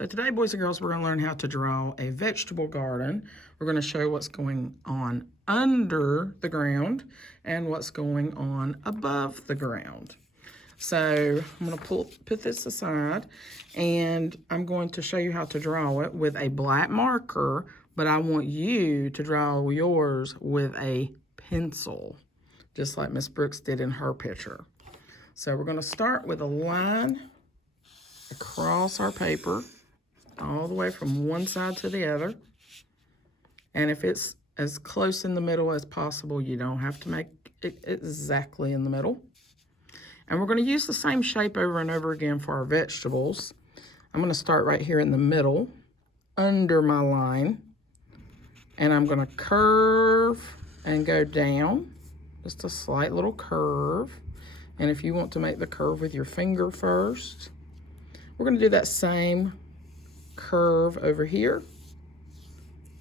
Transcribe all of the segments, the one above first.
So today, boys and girls, we're going to learn how to draw a vegetable garden. We're going to show what's going on under the ground and what's going on above the ground. So I'm going to put this aside, and I'm going to show you how to draw it with a black marker, but I want you to draw yours with a pencil, just like Miss Brooks did in her picture. So we're going to start with a line across our paper, all the way from one side to the other. And if it's as close in the middle as possible, you don't have to make it exactly in the middle. And we're going to use the same shape over and over again for our vegetables. I'm going to start right here in the middle, under my line. And I'm going to curve and go down, just a slight little curve. And if you want to make the curve with your finger first, we're going to do that same curve over here.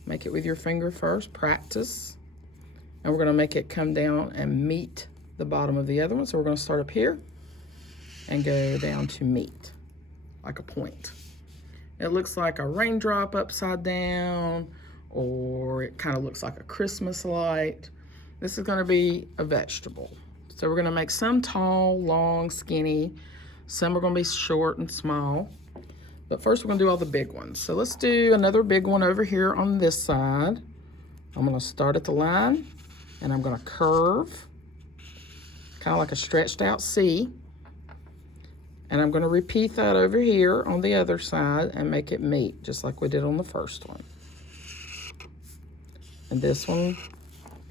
Make it with your finger first, practice. And we're going to make it come down and meet the bottom of the other one. So we're going to start up here and go down to meet, like a point. It looks like a raindrop upside down, or it kind of looks like a Christmas light. This is going to be a vegetable. So we're going to make some tall, long, skinny. Some are going to be short and small. But first we're going to do all the big ones. So let's do another big one over here on this side. I'm going to start at the line, and I'm going to curve, kind of like a stretched out C. And I'm going to repeat that over here on the other side and make it meet, just like we did on the first one. And this one,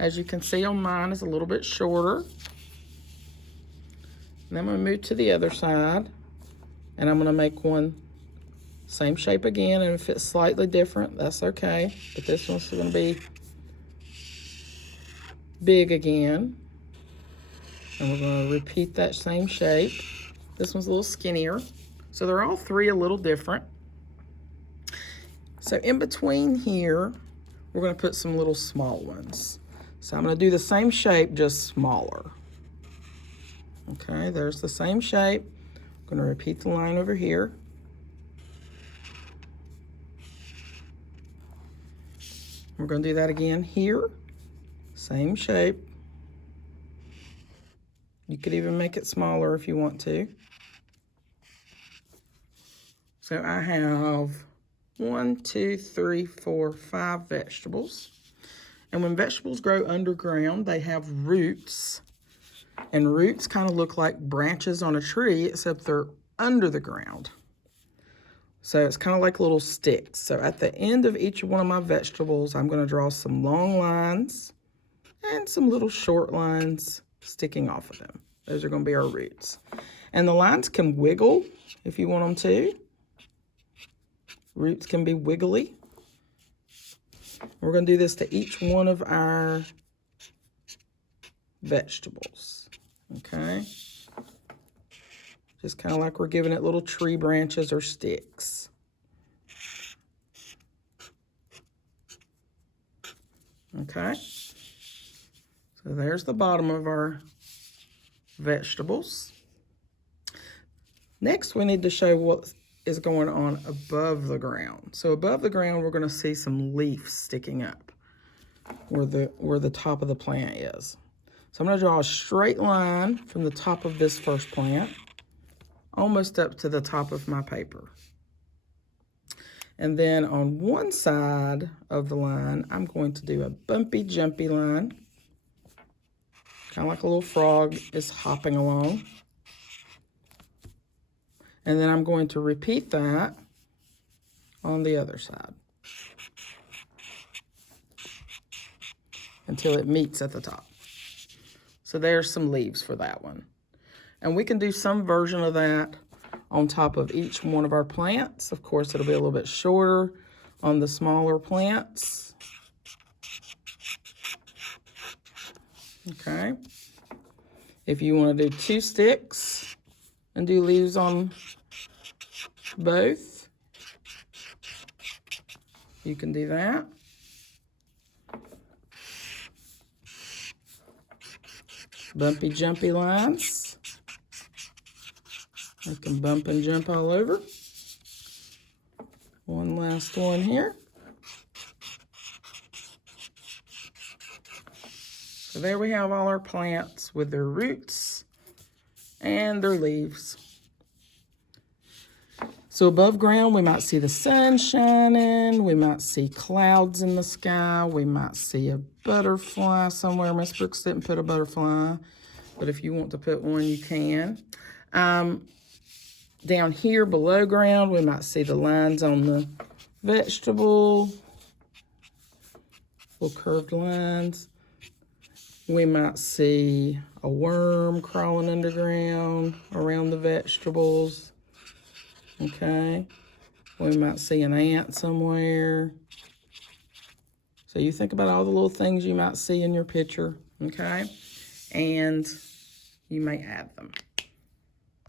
as you can see on mine, is a little bit shorter. And then I'm going to move to the other side, and I'm going to make one same shape again, and if it's slightly different, that's okay. But this one's going to be big again. And we're going to repeat that same shape. This one's a little skinnier. So they're all three a little different. So in between here, we're going to put some little small ones. So I'm going to do the same shape, just smaller. Okay, there's the same shape. I'm going to repeat the line over here. We're going to do that again here. Same shape. You could even make it smaller if you want to. So I have 1, 2, 3, 4, 5 vegetables. And when vegetables grow underground, they have roots. And roots kind of look like branches on a tree, except they're under the ground. So it's kind of like little sticks. So at the end of each one of my vegetables, I'm going to draw some long lines and some little short lines sticking off of them. Those are going to be our roots. And the lines can wiggle if you want them to. Roots can be wiggly. We're going to do this to each one of our vegetables. Okay? Just kind of like we're giving it little tree branches or sticks. Okay? So there's the bottom of our vegetables. Next, we need to show what is going on above the ground. So above the ground, we're going to see some leaves sticking up where the top of the plant is. So I'm going to draw a straight line from the top of this first plant, almost up to the top of my paper. And then on one side of the line, I'm going to do a bumpy, jumpy line, kind of like a little frog is hopping along. And then I'm going to repeat that on the other side until it meets at the top. So there's some leaves for that one. And we can do some version of that on top of each one of our plants. Of course, it'll be a little bit shorter on the smaller plants. Okay. If you want to do 2 sticks and do leaves on both, you can do that. Bumpy, jumpy lines. You can bump and jump all over. One last one here. So there we have all our plants with their roots and their leaves. So above ground, we might see the sun shining. We might see clouds in the sky. We might see a butterfly somewhere. Miss Brooks didn't put a butterfly, but if you want to put one, you can. Down here below ground, we might see the lines on the vegetable, little curved lines. We might see a worm crawling underground around the vegetables. Okay. We might see an ant somewhere. So you think about all the little things you might see in your picture, okay? And you may add them.